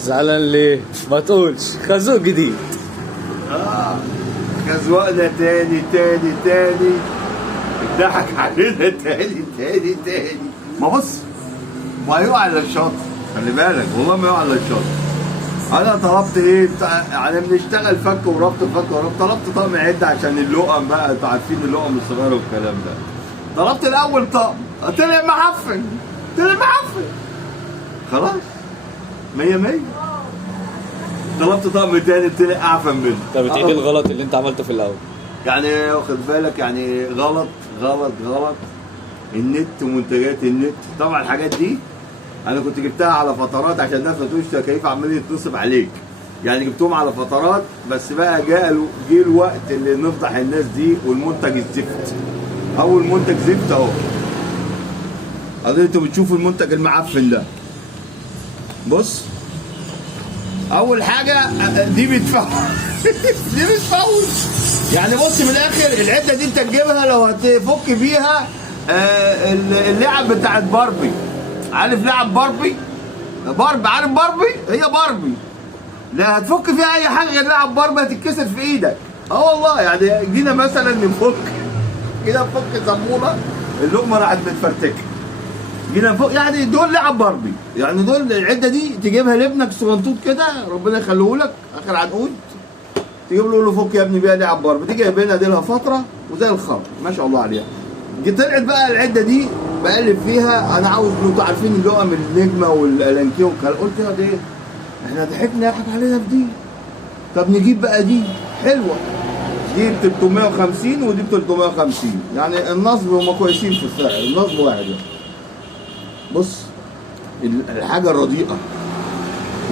زعلان ليه؟ ما تقولش خازوق جديد. خزوقنا تاني تاني تاني، اتضحك علينا تاني تاني تاني. ما بص، ما هيقع على الشاطئ، خلي بالك والله ما يقع على الشاطئ. انا طلبت ايه؟ يعني بنشتغل فك وربط فك وربط، طلبت طقم عده عشان اللقم بقى، انتوا عارفين اللقم الصغيره والكلام ده. طلبت الاول طقم طلع معفن، طلع معفن خلاص 100 100. طلبت طقم تاني طلع اعفن منه. طب ايه الغلط اللي انت عملته في الاول؟ يعني واخد بالك، يعني غلط غلط غلط. النت ومنتجات النت طبعا الحاجات دي انا كنت جبتها على فترات عشان الناس ما تقولش تكييف عمال يتنصب عليك، يعني جبتهم على فترات. بس بقى جه الوقت اللي نفضح الناس دي، والمنتج الزفت. اول منتج زفت اهو، ادي انتوا بتشوفوا المنتج المعفن ده. بص، اول حاجه دي بتفوت دي بتفوت. يعني بص من الاخر، العده دي انت تجيبها لو هتفك بيها اللعب بتاعت باربي. عارف لعب باربي؟ عارف باربي؟ هي باربي. لا هتفك فيها اي حاجه غير لعب باربي هتتكسر في ايدك. والله يعني جينا مثلا نفك كده، نفك زموره اللقمه راحت متفرتكه. جينا نفك، يعني دول لعب باربي، يعني دول العده دي تجيبها لابنك صغنطوط كده ربنا يخليه لك اخر عنقود، تجيب له فك يا ابني بيها لعب باربي. تيجي جايبينها دي لها فتره وزي الخرا ما شاء الله عليها. طلعت بقى العده دي بقلب فيها، انا عاوز، انتوا عارفين اللقم النجمه والالانكيه والكلام. قلت يا دي احنا ضحكنا يضحك علينا في دي، طب نجيب بقى دي حلوه، دي ب 350 ودي ب 350. يعني النصب هم كويسين في السعر، النصب واحد. بص الحاجه الرديئه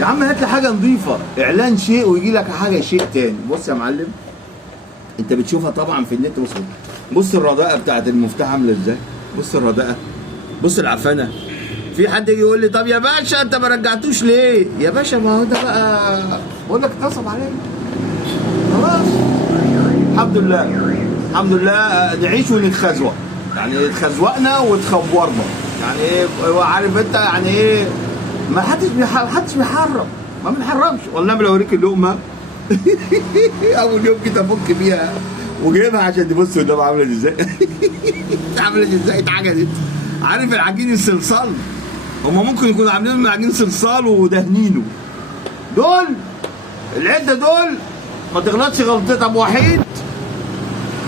يا عم، هات لي حاجه نظيفه. اعلان شيء ويجي لك حاجه شيء تاني. بص يا معلم، انت بتشوفها طبعا في النت. بص الرداءه بتاعت المفتاح عامله ازاي، بص الرداءه، بص العفنه. في حد يجي يقول لي طب يا باشا انت ما رجعتوش ليه؟ يا باشا ما هو ده بقى بقول لك اتصل عليا خلاص. الحمد لله الحمد لله، نعيش ونتخزوق، يعني اتخزوقنا واتخورنا. يعني ايه عارف انت يعني ايه؟ ما حدش بيحرم، ما بنحرمش. والله لو اوريك اللقمه اول يوم كده افك بيها وجايبها عشان تبص قدام عامله ازاي عامله ازاي اتعجنت. عارف العجين الصلصال؟ هما ممكن يكونوا عاملين من عجين صلصال ودهنينه. دول العده دول ما تغلطش غلطتها. ابو وحيد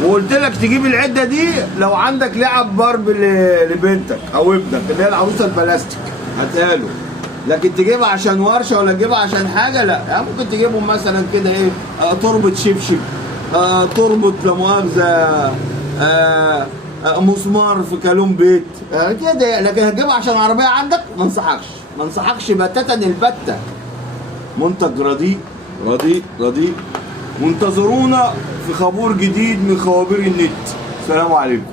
وقلت لك تجيب العده دي لو عندك لعب ضرب لبنتك او ابنك اللي هي العروسه البلاستيك هاتها له. لكن تجيبها عشان ورشه ولا تجيبها عشان حاجه لا. يعني ممكن تجيبهم مثلا كده ايه، تربط شبشب، تربط لا مؤاخذه مسمار في كالون بيت كده. لكن هتجيبها عشان عربيه عندك ما انصحكش بتاتا البته. منتج رديء رديء رديء. منتظرونا في خبور جديد من خوابير النت. السلام عليكم.